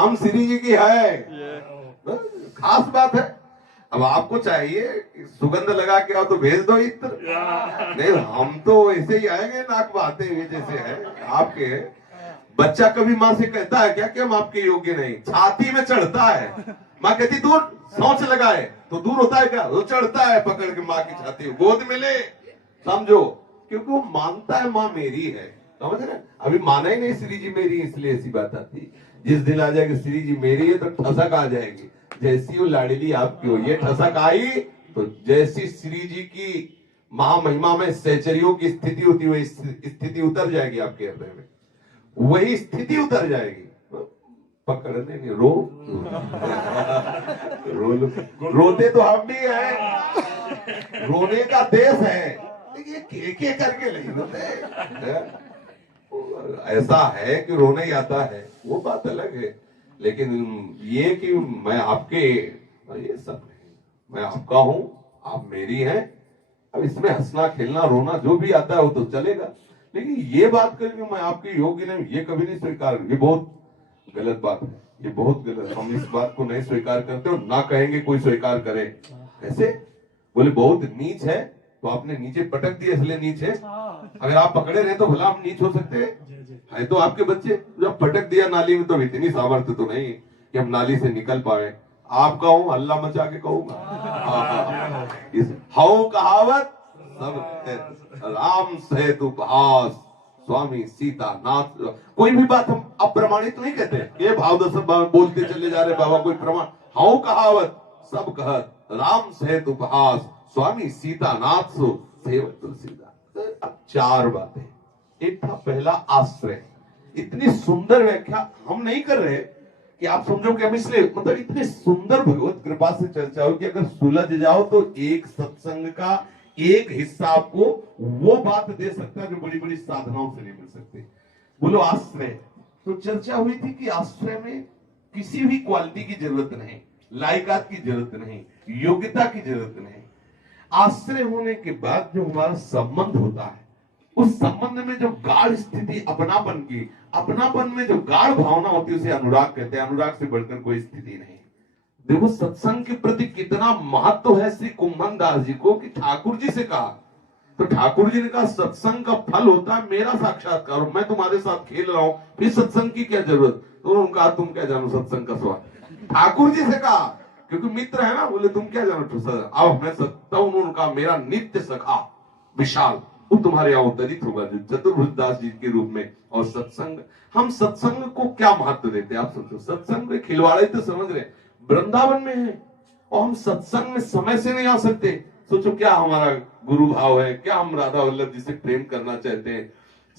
हम श्री जी की है, खास बात है। अब आपको चाहिए सुगंध लगा के आओ तो भेज दो इत्र, नहीं हम तो ऐसे ही आएंगे नाक बहाते हुए जैसे है आपके। बच्चा कभी माँ से कहता है क्या कि हम आपके योग्य नहीं, छाती में चढ़ता है, माँ कहती दूर सोच लगाए तो दूर होता है क्या, वो चढ़ता है पकड़ के माँ की छाती, गोद में ले, समझो, क्योंकि वो मानता है माँ मेरी है, समझ रहे। अभी माना ही नहीं श्री जी मेरी, इसलिए ऐसी बात आती। जिस दिन आ जाएगी श्री जी मेरी है तो ठसक आ जाएगी, जैसी वो लाडली आपकी हो, ये ठसक आई तो जैसी श्री जी की महामहिमा में सहचरियों की स्थिति होती है, स्थिति उतर जाएगी आपके हृदय में, वही स्थिति उतर जाएगी। पकड़ने नहीं, रो रोते तो हम भी हैं, रोने का देश है, लेकिन के करके नहीं रोते। ऐसा है कि रोना ही आता है, वो बात अलग है। लेकिन ये कि मैं आपके, ये सब नहीं, मैं आपका हूं, आप मेरी हैं। अब इसमें हंसना खेलना रोना जो भी आता है वो तो चलेगा, लेकिन ये बात करके मैं आपके योग्य नहीं, ये कभी नहीं स्वीकार, ये बहुत गलत बात है, ये बहुत गलत। हम इस बात को नहीं स्वीकार करते और ना कहेंगे कोई स्वीकार करे। ऐसे बोले बहुत नीच है तो आपने नीचे पटक दिया इसलिए नीच है, अगर आप पकड़े रहे तो भला हम नीच हो सकते हैं तो आपके बच्चे जब पटक दिया नाली में तो इतनी सामर्थ्य तो नहीं कि हम नाली से निकल पाए। आपका हूं हल्ला मचा के कहूंगा, इस हाउ कहावत सब राम सहित उपहास स्वामी सीता नाथ। कोई भी बात हम अप्रमाणित नहीं कहते, ये भाव दस बोलते चले जा रहे बाबा, कोई प्रमाण, हाउ कहावत सब कहत राम सहित उपहास स्वामी सीता नाथ सो सेवक तुलसीदास। अब चार बातें, एक था पहला आश्रय, इतनी सुंदर व्याख्या हम नहीं कर रहे कि आप समझो कि हम इसलिए, मतलब इतनी सुंदर भगवत कृपा से चर्चा हो कि अगर सुलझ जाओ तो एक सत्संग का एक हिस्सा आपको वो बात दे सकता है जो बड़ी बड़ी साधनाओं से नहीं मिल सकती। बोलो आश्रय, तो चर्चा हुई थी कि आश्रय में किसी भी क्वालिटी की जरूरत नहीं, लायकात की जरूरत नहीं, योग्यता की जरूरत नहीं। आश्रय होने के बाद जो हमारा संबंध होता है, उस संबंध में जो गाढ़ स्थिति अपनापन की, अपनापन में जो गाढ़ भावना होती है उसे अनुराग कहते हैं। अनुराग से बढ़कर कोई स्थिति नहीं। देखो सत्संग के प्रति कितना महत्व है श्री कुंभन दास जी को, कि ठाकुर जी से कहा तो ठाकुर जी ने कहा सत्संग का फल होता है मेरा साक्षात्कार, मैं तुम्हारे साथ खेल रहा हूं, फिर सत्संग की क्या जरूरत। तो उन्होंने कहा तुम क्या जानो सत्संग का स्वाद, ठाकुर जी से कहा, क्योंकि मित्र है ना, बोले तुम क्या जानो। अब मैं सत्ता, उन्होंने कहा मेरा नित्य सखा विशाल वो तुम्हारे यहाँ अवतरित होगा चतुर्भुज दास जी के रूप में। और सत्संग, हम सत्संग को क्या महत्व देते हैं आप सोचो, सत्संग में खिलवाड़े तो समझ रहे, वृंदावन में है और हम सत्संग में समय से नहीं आ सकते। सोचो क्या हमारा गुरु भाव है, क्या हम राधा वल्लभ जी से प्रेम करना चाहते हैं।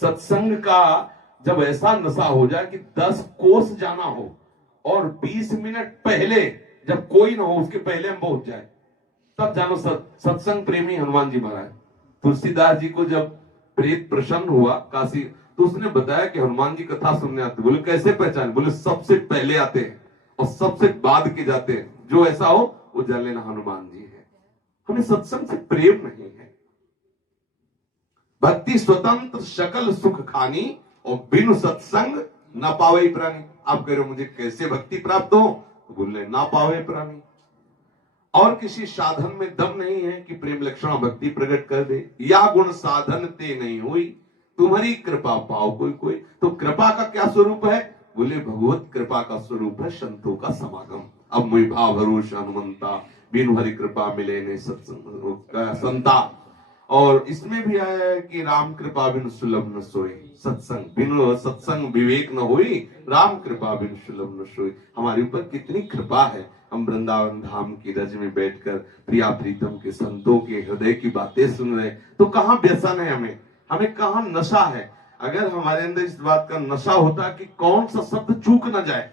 सत्संग का जब ऐसा नशा हो जाए कि 10 कोस जाना हो और 20 मिनट पहले जब कोई ना हो उसके पहले हम पहुंच जाए, तब जानो सत्संग प्रेमी हनुमान जी महाराज। तुलसीदास जी को जब प्रेत प्रसन्न हुआ काशी, तो उसने बताया कि हनुमान जी कथा सुनने आते। बोले कैसे पहचान, बोले सबसे पहले आते हैं और सबसे बाद के जाते हैं, जो ऐसा हो वो जान लेना हनुमान जी है। हमें सत्संग से प्रेम नहीं है। भक्ति स्वतंत्र सकल सुख खानी और बिनु सत्संग न पावे प्राणी। आप कह रहे हो मुझे कैसे भक्ति प्राप्त हो, तो बोले ना पावे प्राणी। और किसी साधन में दम नहीं है कि प्रेम लक्षण भक्ति प्रकट कर दे, या गुण साधन ते नहीं हुई तुम्हारी कृपा पाओ कोई कोई। तो कृपा का क्या स्वरूप है, बोले भगवत कृपा का स्वरूप है संतों का समागम। अब मुझ भाव भरोसा हनुमंता बिनु हरि कृपा मिले ने सत्संग संता। और इसमें भी आया है कि राम कृपा बिनु सुलभ न सोई, सत्संग बिनु सत्संग विवेक न हुई, राम कृपा बिनु सुलभ न सोई। हमारे ऊपर कितनी कृपा है, हम वृंदावन धाम की रज में बैठकर प्रिया प्रीतम के संतों के हृदय की बातें सुन रहे। तो कहाँ व्यसन है, हमें कहाँ नशा है। अगर हमारे अंदर इस बात का नशा होता कि कौन सा शब्द चूक न जाए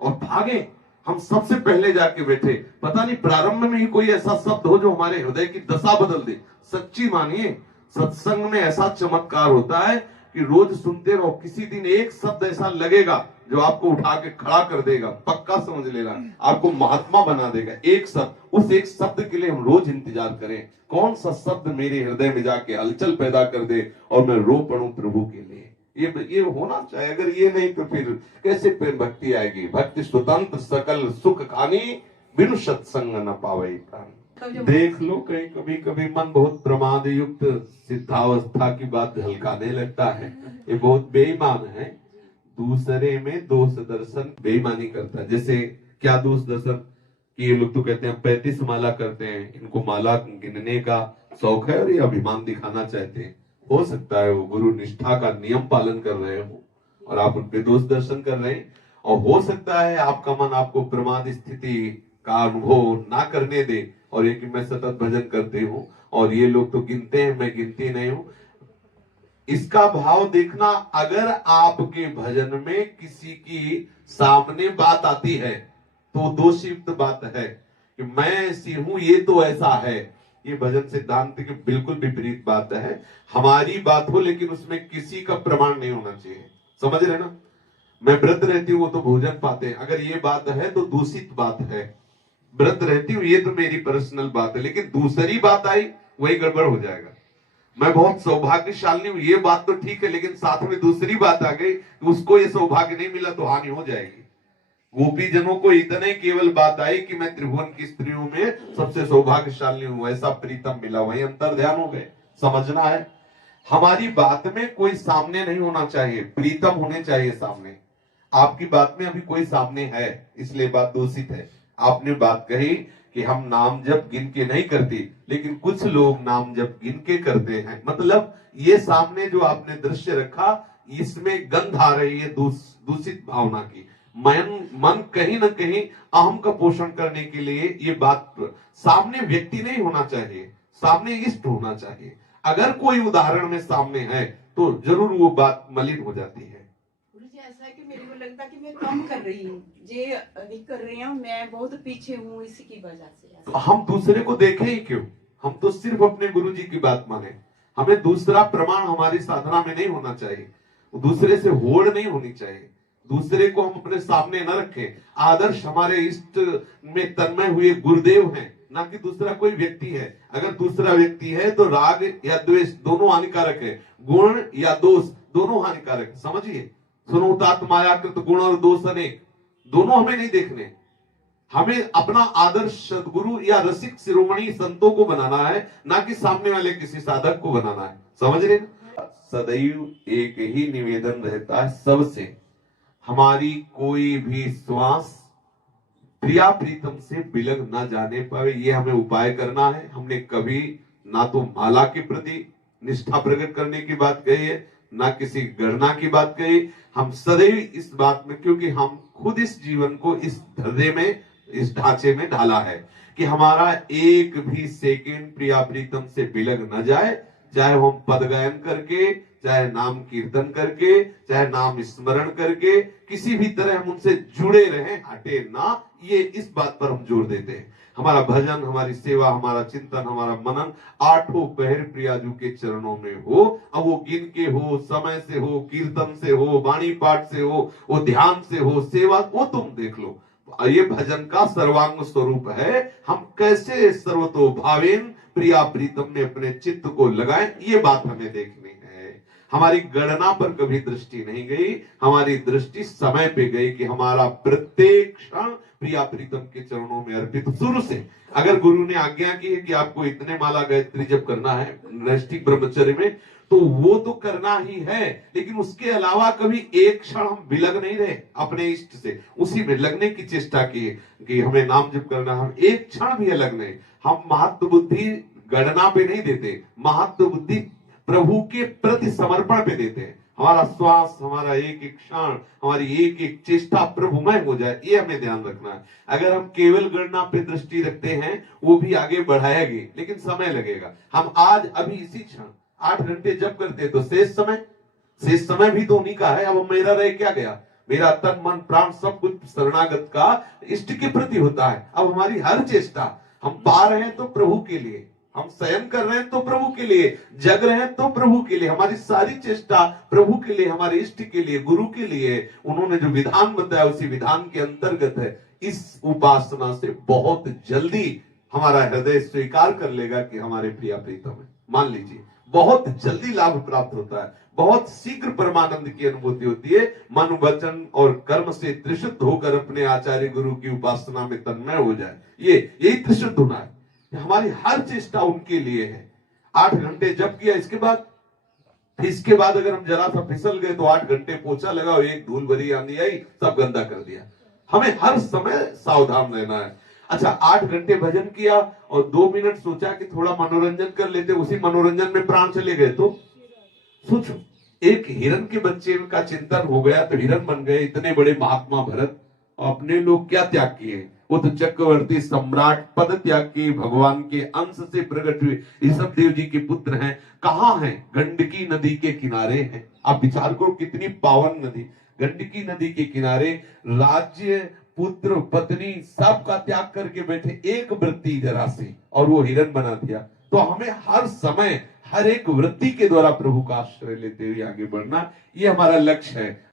और भागे, हम सबसे पहले जाके बैठे, पता नहीं प्रारंभ में ही कोई ऐसा शब्द हो जो हमारे हृदय की दशा बदल दे। सच्ची मानिए सत्संग में ऐसा चमत्कार होता है कि रोज सुनते रहो, किसी दिन एक शब्द ऐसा लगेगा जो आपको उठा के खड़ा कर देगा, पक्का समझ लेना, आपको महात्मा बना देगा। एक शब्द, उस एक शब्द के लिए हम रोज इंतजार करें, कौन सा शब्द मेरे हृदय में जाके हलचल पैदा कर दे और मैं रो पड़ूं प्रभु के लिए। ये होना चाहिए। अगर ये नहीं तो फिर कैसे प्रेम भक्ति आएगी? भक्ति स्वतंत्र सकल सुख खानी, बिनु सत्संग न पावे प्राण। देख लो, कहीं कभी कभी मन बहुत प्रमाद युक्त सिद्धावस्था की बात झलकाने लगता है। ये बहुत बेईमान है, दूसरे में दोष दर्शन बेईमानी करता है। जैसे क्या दोष दर्शन कि ये लोग तो कहते हैं 35 माला करते हैं, इनको माला गिनने का शौक है और ये अभिमान दिखाना चाहते हैं। हो सकता है वो गुरु निष्ठा का नियम पालन कर रहे हो और आप उनपे दोष दर्शन कर रहे हैं, और हो सकता है आपका मन आपको प्रमाद स्थिति का अनुभव ना करने दे और ये कि मैं सतत भजन करते हूँ और ये लोग तो गिनते हैं, मैं गिनती नहीं हूँ। इसका भाव देखना, अगर आपके भजन में किसी की सामने बात आती है तो दोषयुक्त बात है कि मैं ऐसी हूं, ये तो ऐसा है। ये भजन सिद्धांत की बिल्कुल विपरीत बात है। हमारी बात हो लेकिन उसमें किसी का प्रमाण नहीं होना चाहिए। समझ रहे ना? मैं व्रत रहती हूँ वो तो भोजन पाते हैं, अगर ये बात है तो दूषित बात है। व्रत रहती हूँ ये तो मेरी पर्सनल बात है, लेकिन दूसरी बात आई वही गड़बड़ हो जाएगा। मैं बहुत सौभाग्यशाली हूँ ये बात तो ठीक है, लेकिन साथ में दूसरी बात आ गई, उसको ये सौभाग्य नहीं मिला तो हानि हो जाएगी। गोपी जनों को इतने केवल बात आई कि मैं त्रिभुवन की स्त्रियों में सबसे सौभाग्यशाली हूं, ऐसा प्रीतम मिला, वही अंतर ध्यान हो गए। समझना है, हमारी बात में कोई सामने नहीं होना चाहिए, प्रीतम होने चाहिए सामने। आपकी बात में अभी कोई सामने है इसलिए बात दूषित है। आपने बात कही कि हम नाम जप गिन के नहीं करते, लेकिन कुछ लोग नाम जप गिन के करते हैं। मतलब ये सामने जो आपने दृश्य रखा, इसमें गंध आ रही है दूषित भावना की। मन कहीं ना कहीं अहम का पोषण करने के लिए ये बात सामने व्यक्ति नहीं होना चाहिए, सामने इष्ट होना चाहिए। अगर कोई उदाहरण में सामने है तो जरूर वो बात मलिन हो जाती है। मुझे ऐसा है कि मेरे को लगता है कि मैं कम कर रही हूँ, जे अधिक कर रही हूँ, मैं बहुत पीछे हूँ इसी की वजह से। तो हम दूसरे को देखें ही क्यों? हम तो सिर्फ अपने गुरु जी की बात माने। हमें दूसरा प्रमाण हमारी साधना में नहीं होना चाहिए, दूसरे से होड़ नहीं होनी चाहिए, दूसरे को हम अपने सामने न रखें। आदर्श हमारे इष्ट में तन्मय हुए गुरुदेव हैं, ना कि दूसरा कोई व्यक्ति है। अगर दूसरा व्यक्ति है तो राग या द्वेष दोनों हानिकारक है, गुण या दोष दोनों हानिकारक है। समझिए, सुनो तात मायाकृत गुण और दोष अनेक, दोनों हमें नहीं देखने। हमें अपना आदर्श सदगुरु या रसिक शिरोमणि संतों को बनाना है, ना कि सामने वाले किसी साधक को बनाना है। समझ रहे? सदैव एक ही निवेदन रहता है सबसे, हमारी कोई भी श्वास प्रिया प्रीतम से बिलग ना जाने पाए, ये हमें उपाय करना है। हमने कभी ना तो माला के प्रति निष्ठा प्रकट करने की बात कही है, ना किसी गणना की बात कही। हम सदैव इस बात में, क्योंकि हम खुद इस जीवन को इस धर्रे में, इस ढांचे में ढाला है कि हमारा एक भी सेकेंड प्रिया प्रीतम से बिलग न जाए, चाहे हम पद गायन करके, चाहे नाम कीर्तन करके, चाहे नाम स्मरण करके, किसी भी तरह हम उनसे जुड़े रहें, हटे ना। ये इस बात पर हम जोर देते हैं। हमारा भजन, हमारी सेवा, हमारा चिंतन, हमारा मनन आठों पहर प्रियाजू के चरणों में हो। अब वो गिन के हो, समय से हो, कीर्तन से हो, वाणी पाठ से हो, वो ध्यान से हो, सेवा, वो तुम देख लो। ये भजन का सर्वांग स्वरूप है। हम कैसे सर्वतो भावेन प्रिया प्रीतम में अपने चित्त को लगाएं, ये बात हमें देखनी है। हमारी गणना पर कभी दृष्टि नहीं गई, हमारी दृष्टि समय पे गई कि हमारा प्रत्येक क्षण प्रिया प्रीतम के चरणों में अर्पित। शुरू से अगर गुरु ने आज्ञा की है कि आपको इतने माला गायत्री जप करना है नैष्ठिक ब्रह्मचर्य में, तो वो तो करना ही है, लेकिन उसके अलावा कभी एक क्षण हम बिलग नहीं रहे अपने इष्ट से, उसी में लगने की चेष्टा की कि हमें नाम जप करना। हम एक क्षण भी अलग नहीं। हम महत्व बुद्धि गणना पे नहीं देते, महत्व बुद्धि प्रभु के प्रति समर्पण पे देते हैं। हमारा श्वास, हमारा एक एक क्षण, हमारी एक एक चेष्टा प्रभुमय हो जाए, ये हमें ध्यान रखना है। अगर हम केवल गणना पे दृष्टि रखते हैं, वो भी आगे बढ़ाएगी, लेकिन समय लगेगा। हम आज अभी इसी क्षण 8 घंटे जब करते तो शेष समय भी तो उन्हीं का है। अब मेरा रह क्या गया? मेरा तन मन प्राण सब कुछ शरणागत का इष्ट के प्रति होता है। अब हमारी हर चेष्टा, हम पा रहे हैं तो प्रभु के लिए, हम शयन कर रहे हैं तो प्रभु के लिए, जग रहे हैं तो प्रभु के लिए, हमारी सारी चेष्टा प्रभु के लिए, हमारे इष्ट के लिए, गुरु के लिए। उन्होंने जो विधान बताया उसी विधान के अंतर्गत है। इस उपासना से बहुत जल्दी हमारा हृदय स्वीकार कर लेगा कि हमारे प्रिया प्रीतम है। मान लीजिए बहुत जल्दी लाभ प्राप्त होता है, बहुत शीघ्र परमानंद की अनुभूति होती है। मन वचन और कर्म से त्रिशुद्ध होकर अपने आचार्य गुरु की उपासना में तन्मय हो जाए, यही त्रिशुद्ध होना है। हमारी हर चेष्टा उनके लिए है। 8 घंटे जप किया, इसके बाद अगर हम जरा सा फिसल गए तो 8 घंटे पोछा लगाओ, एक धूल भरी आंधी आई, सब गंदा कर दिया। हमें हर समय सावधान रहना है। अच्छा, 8 घंटे भजन किया और 2 मिनट सोचा कि थोड़ा मनोरंजन कर लेते, उसी मनोरंजन में प्राण चले गए तो सोचो, एक हिरण के बच्चे का चिंतन हो गया तो हिरण बन गए इतने बड़े महात्मा भरत। अपने लोग क्या त्याग किए, वो तो चक्रवर्ती सम्राट पद त्याग किए, भगवान के अंश से प्रकट हुए ऋषभ देव जी के पुत्र हैं। कहाँ हैं? गंडकी नदी के किनारे हैं। आप विचार करो कितनी पावन नदी, गंडकी नदी के किनारे राज्य, पुत्र, पत्नी सबका त्याग करके बैठे, एक वृत्ति जरा से और वो हिरण बना दिया। तो हमें हर समय हर एक वृत्ति के द्वारा प्रभु का आश्रय लेते हुए आगे बढ़ना, ये हमारा लक्ष्य है।